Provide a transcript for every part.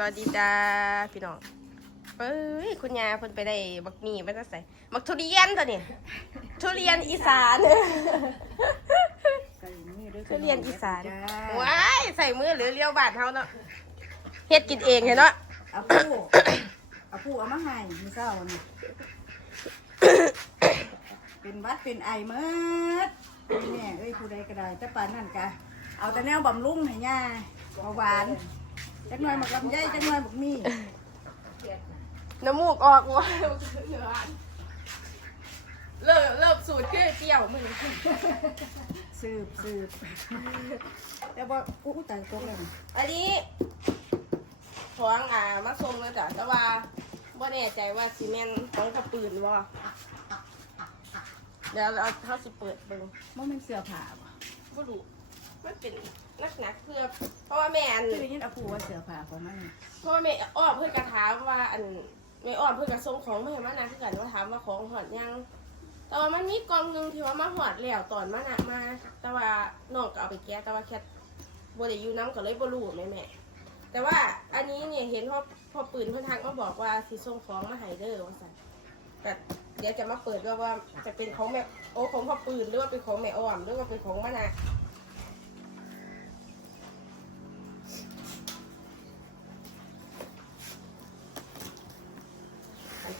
สวัสดีจ้าพี่น้องเอ้ยคุณยาเพิ่นไปได้บักหมี่มาจะใส่บักทุเรียนตัวนี้ทุเรียนอีสาน ทุเรียนอีสานว้ายใส่มือหรือเลี้ยวบาดเฮาเนาะเฮ็ดกินเองเห็นเนาะเอาผู้เอาผู้เอามาให้มื้อเช้านี่เป็นวัดเป็นไอเมิดแม่เอ้ยผู้ใดก็ได้แต่ปานนั่นกะเอาแต่แนวบำรุงให้ย่าเบาหวาน จักหน่อยหมักลำไยจักหน่อยบักมี่น้ำมูกออกว้ายเริ่มเริ่มสูตรคือเปรี้ยวมึงสืบสืบแต่ว่าอู้ตายตกแล้วนี่อันนี้ของอ่ามาส่งแล้วจ้ะแต่ว่าบ่แน่ใจว่าซีเมนของกระปืนบ่เดี๋ยวเราเขาสิเปิดเบิ่งมันเป็นเสื้อผ้าบ่บ่รู้ มันเป็นนักหนักๆเพื่อ เพราะว่าแม่อัน คือได้ยินเอาผู้ว่าเสื้อผ้าของมันนี่เพราะว่าแม่อ้อมเพื่อนกระถามว่าอันแม่อ้อมเพื่อนกระส่งของมาให้มานะคือกันว่าถามว่าของหอดยังแต่ว่ามันมีกล่องหนึงที่ว่ามาหอดแล้วตอนมานะมา แต่ว่าน้องก็เอาไปแก้แต่ว่าแค่บ่ได้อยู่น้ำก็เลยบ่รู้แม่แม่แต่ว่าอันนี้เนี่ยเห็นพ่อพ่อปืนเพิ่นทักมาบอกว่าสิส่งของมาให้เด้อว่าซั่นแต่เดี๋ยวจะมาเปิดว่าว่าจะเป็นของแม่โอ้ของพ่อปืนหรือว่าเป็นของแม่อ้อมหรือว่าเป็นของมานะ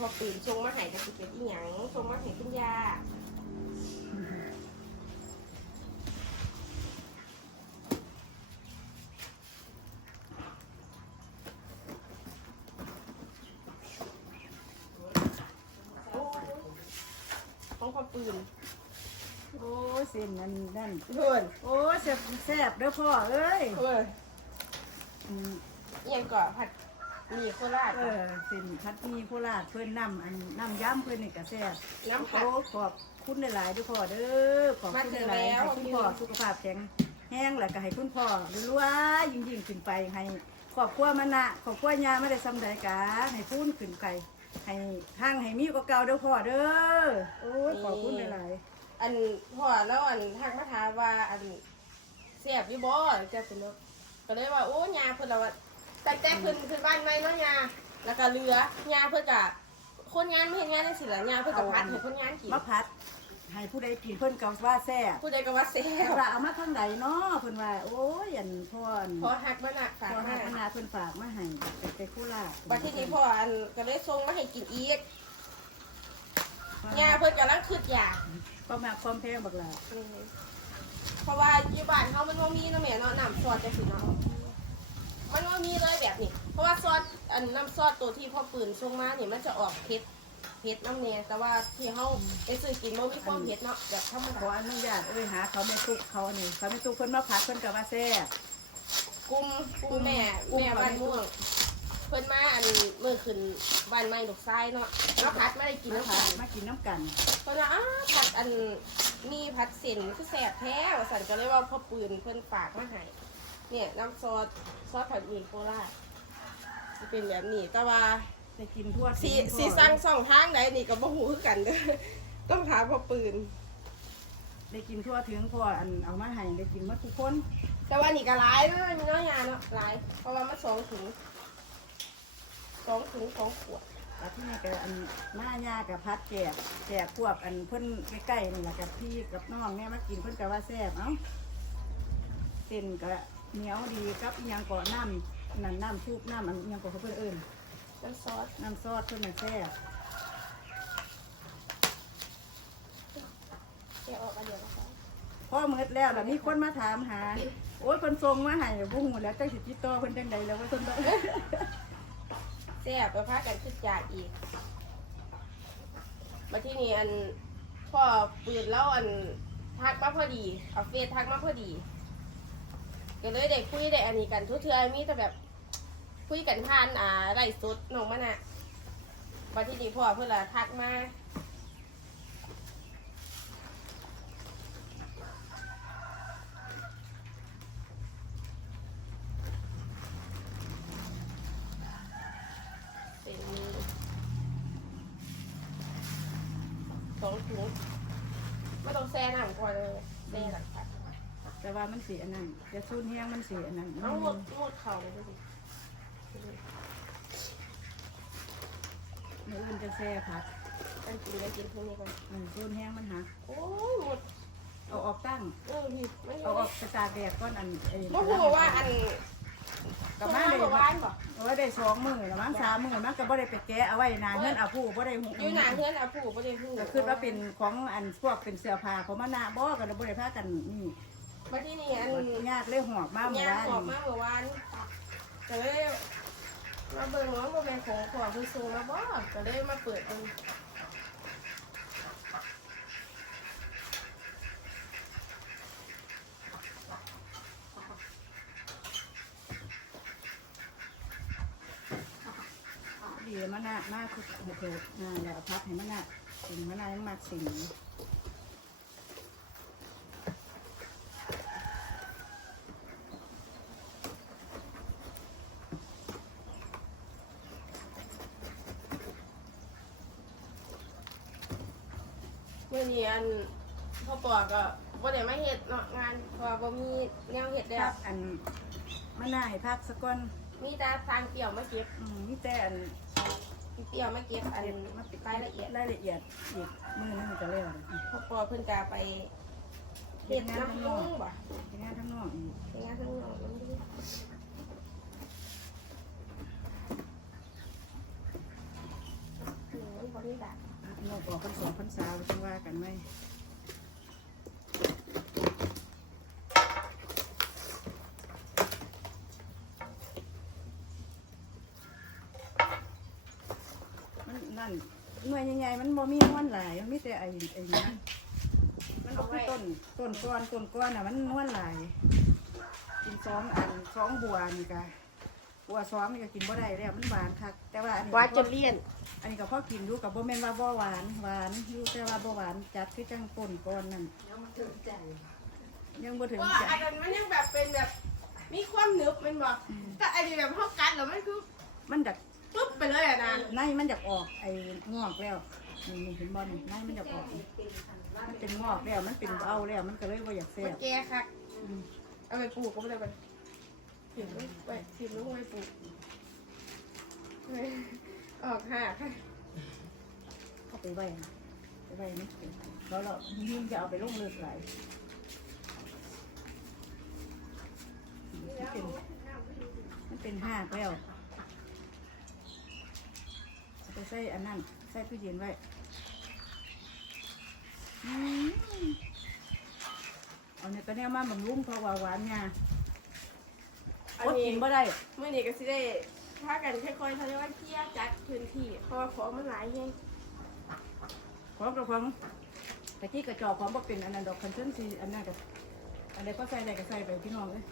อันพอปืนชงมาให้จะสิเป็นอีหยังชงมาให้คุณยาของพอปืนโอ้ยเส้นนั่นนั่นเพื่อนโอ้ยแซ่บแซ่บเด้อพ่อเอ้ยเอนอืม อหยังก่อผัด มี่โคราชเออสินพัดมีโคราชเพื่อนน้ำอันน้ำย้ำเพื่อนนี่กระแซ่บน้ำผัดโอ้ขอบคุณหลายๆด้วยพ่อเด้อขอบคุณหลายๆมาถึงแล้วให้คุณพ่อสุขภาพแข็งแห้งแล้วก็ให้คุณพ่อรวยๆยิ่งยิ่งๆขึ้นไปให้ขอบครัวมันนะขอบครัวยาไม่ได้ซ้ำใดกาให้พูนขึ้นไปให้ทางให้มีกว่าเก่าเด้อพ่อเด้อโอ้ยขอบคุณหลายอันพ่อแล้วอันทางมาถามว่าอันเสียบอยู่บ่จะเป็นว่าก็เลยว่าโอ้ยาเพิ่นเราว่า แต่แต่ขึ้นขึ้นบ้านใหม่เนาะยาแล้วก็เรือยาเพิ่นก็คนงานไม่เห็นงานได้สิละยาเพิ่นก็พัดให้คนงานกินๆมะพัดให้ผู้ใดกินเพิ่นก็ว่าแซ่บผู้ใดก็ว่าเสียบว่าเอามาทางใดเนาะเพิ่นว่าโอ้ยอันพ่ออันพอหักมาหนักฝากพ่อมาให้พนาเพิ่นฝากมาให้ไปไปโคราชบัดที่นี้พ่ออันก็เลยส่งมาให้กินอีกยาเพิ่นกำลังคืดยาก็มาความแพงบักหลาอืมเพราะว่าอยู่บ้านเขามันว่ามีเนาะแม่เนาะน้ำซอสจะสิเนาะ มันว่ามีเลยแบบนี้ เพราะว่าซอสอันน้ำซอสตัวที่พ่อปืนส่งมาเนี่ยมันจะออกเผ็ดเผ็ดน้ำเนี่ยแต่ว่าที่เขาไปซื้อกินมันมีความเผ็ดเนาะแบบธรรมขอดาอนุญาตเอ้ยหาเขาไม่ทุกเขานี่เขาไม่ทุกเพิ่นมาพักเพิ่นก็ว่าแซ่บกุ้มกุ้มแม่กุ้มแม่บ้านม่วง เพิ่นมาอันเมื่อคืนบ้านใหม่ลูกชายเนาะแล้วพัดไม่ได้กินมาน้ำพัผักดมากินน้ำกันเพิ่นว่าอ้าผัดอันมีผัดเส้นคือแสบแท้ว่าสันก็เลยว่าพ่อปืนเพิ่นฝากมาให้ เนี่ยน้ำซอสซอสผัดหมี่โคราชสิเป็นแบบนี้แต่ว่าได้กินทั่วสีถึงสีสั่งสองทางใดนี่ก็บ่ฮู้คือกันเด้อต้องถามพ่อปืน ได้กินทั่วถึงพ่ออันเอามาให้ได้กินหมาทุกคน แต่ว่านี่ก็หลายเนาะมีน้อยยาเนาะหลายเพราะว่ามันสองถุงสองถุงสองขวดแล้วที่นี่ก็อันมาญากับพัดแจกแจกพวกอันเพิ่นใกล้ๆนี่แหละกับพี่กับน้องเนี่ยมากินเพิ่นก็ว่าแซ่บเอ้าเส้นก็ เหนียวดีกับอีหยังก่อน้ำนั่นน้ำซุปน้ำอันอิหยังก่อเขาเพิ่นเอิ้นน้ำซอสน้ำซอสเพิ่นน่ะแซ่บแกะออกอันเดียวนะคะพ่อมืดแล้วแล้วมีคนมาถามหา โอ้ยเพิ่นส่งมาให้บ่ฮู้แล้วจังสิติดต่อเพิ่นจังใดแล้วว่าเพิ่นบ่แซ่บไปพากันขึ้นจากอีก มาที่นี่อันพ่อปืนแล้วอันทักมาพอดีเอาเฟซทักมาพอดี ก็เลยได้คุยได้อันนี้กันทุกเทือมีแต่แบบคุยกันผ่านอ่าไร่สดน้องมันอะมาที่นี่พ่อเพื่อนละทักมาเป็นสองถุงไม่ต้องแซ่น้ำก่อนเลยแซ่หลังจาก แต่ว่ามันเสีอันนั้นจะซูนแห้งมันเสีอันนั้นเอาหมดหมดเข่าเลยสิเมื่ออื่นจะแซ่ผัดกินแล้วกินพวกนี้ก่อนอืซูนแห้งมันหัโอ้หมดเอาออกตั้ง เออพี่อาออกกระตาแดดก้อนอันเองมันพูดว่าอันกับมาเลยเออได้สองมือแล้วมั้งสามมือมั้งก็บ่ได้ไปแกะเอาไว้นานเฮือนอาผู้บ่ได้หูอยู่นาเฮือนอาผู้บ่ได้หูก็คือว่าเป็นของอันพวกเป็นเสื้อผ้าของมะนาบ่ก็บ่ได้พากันนี่ บัดนี้นี่อันยากเลยหอบมาเมื่อย่างวานออกมาเมื่อวานก็เลยมาเบิ่งว่าบ่แม่นของของเพิ่นส่งมาบ่ก็เลยมาเปิดดูดีมันน่ะมากคือเถิดน่าแล้วพักให้มันน่ะสิ่งมันน่ะยังมากสิ่ง มื้อนี้อันพ่อปอก็บ่ได้มาเฮ็ดเนาะงานเพราะว่าบ่มีแนวเฮ็ดแล้พัวกอันมันน่าให้พักสักก่อนมีแต่ทางเกี่ยวมาเก็บอืมมีแต่อันมีเกี่ยวมาเก็บอันรายละเอียดรายละเอียดอีกมือนึงก็แล้วพ่อปอเพิ่นก็ไปเฮ็ดน้ำลุงบ่เป็นงานทั้งนอกอีกเป็นงานทั้งนอกน้ำลุงอืมบ่มีดาบ นอกออกพรรษาพรรษาจังว่ากันไหมมันนั่นหน่วยใหญ่ๆมันบ่มีนวลหลายมันมีแต่ไอ้ไอ้นี่มันเอาคือต้นต้นก้อนต้นก้อนอะมันนวลหลายกินสองอันสองบัวนี่กะ บัวซ้อมนี่ก็กินบ่ได้แล้วมันหวานคักแต่ว่าอันนี้ว่าก็จะเลี่ยน อันนี้ก็พอกินอยู่กับบ่แม่นว่าบ่หวานหวานอยู่แต่ว่าบ่หวานจัดคือจังต้นก้อนนั่นยังบ่ถึงใจว่าอันนั้นมันยังแบบเป็นแบบมีความหนึบแมันบอกแต่อันนี้แบบเท่ากันแล้วมันคือมันจากปุ๊บไปเลยอะนะในมันจากออกไอ้งอกแล้วนี่นี่เห็นบ่นี่ในมันจากออกมันเป็นงอกแล้วมันเป็นเอาแล้วมันก็เลยบ่อยากแซ่มันบแก่ค่ะอืมเอาไปปลูกก็ไม่ได้ไป ถิ่มไปถิ่มลูกไปปลูกเฮ้ยออกห่าค่ะเอาไปไว้นะไปไว้นี่แล้วเรายิ่งจะเอาไปลงเลือดไหลมันเป็นมันเป็นหาแล้วเอาไปใส่อันนั้นใส่ตู้เย็นไว้เอาเนี่ยก็เนี่ยมาบำรุงเพราะว่าหวานไง อันอดนี้กินบ่ได้ เมื่อนี้ก็สิได้ถ้ากันค่อยๆทะเลว่าเที่ยจัดพื้นที่ เพราะว่าของมันหลายแฮงของกับของตะกี้กระจอกของบ่เป็นอันนั้นดอกคันเชิญสีอันนั้นกับอันใดก็ใส่ใดก็ใส่ไปพี่น้องเลย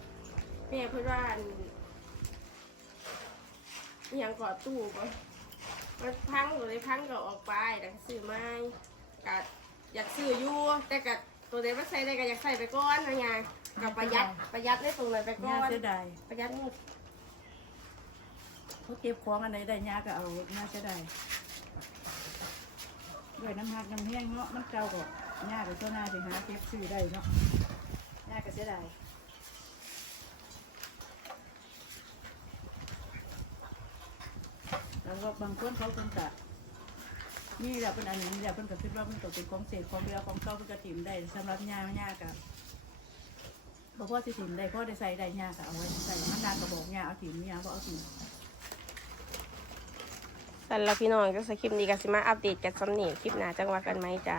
แม่เพื่อนว่าอันอหย่างก่อตู้บ่มันพังก็เลยพังก็ออกไปแต่ก็ซื้อไม้ก็อยากซื้ออยู่แต่ก็ตัวใดมาใส่ได้ก็อยากใส่ไปก่อนนะไง กับประหยัดประหยัดในตรงนั้นไปก่ยาอนเสียดายประหยัดงบเขาเก็บของอันใดได้ยาก็เอายาเสียดายด้วยน้ำหักน้ำแห้งเนาะมันเก่าก็ยาก็ตัวหน้าสิหาเก็บซื้อได้เนาะยาก็เสียดายแล้วก็บางคนเขาเพิ่นกะนี่แหละเป็นอันนี้แหละเพิ่นก็คิดว่ามันตกเป็นของเศษของเรือของเก่าเพิ่นก็ถิ่มได้สำหรับยายากับ บ่พอสิถิ่นได้พอได้ใส่ได้ยาก็เอาไว้ใส่มันนานก็บอกยาเอาถิ่มยาบ่เอาถิ่มแต่ละพี่น้องก็สคลิปนี้ก็สิมาอัปเดตกันสำเนียคลิปหน้าจังหวะกันไหมจ้า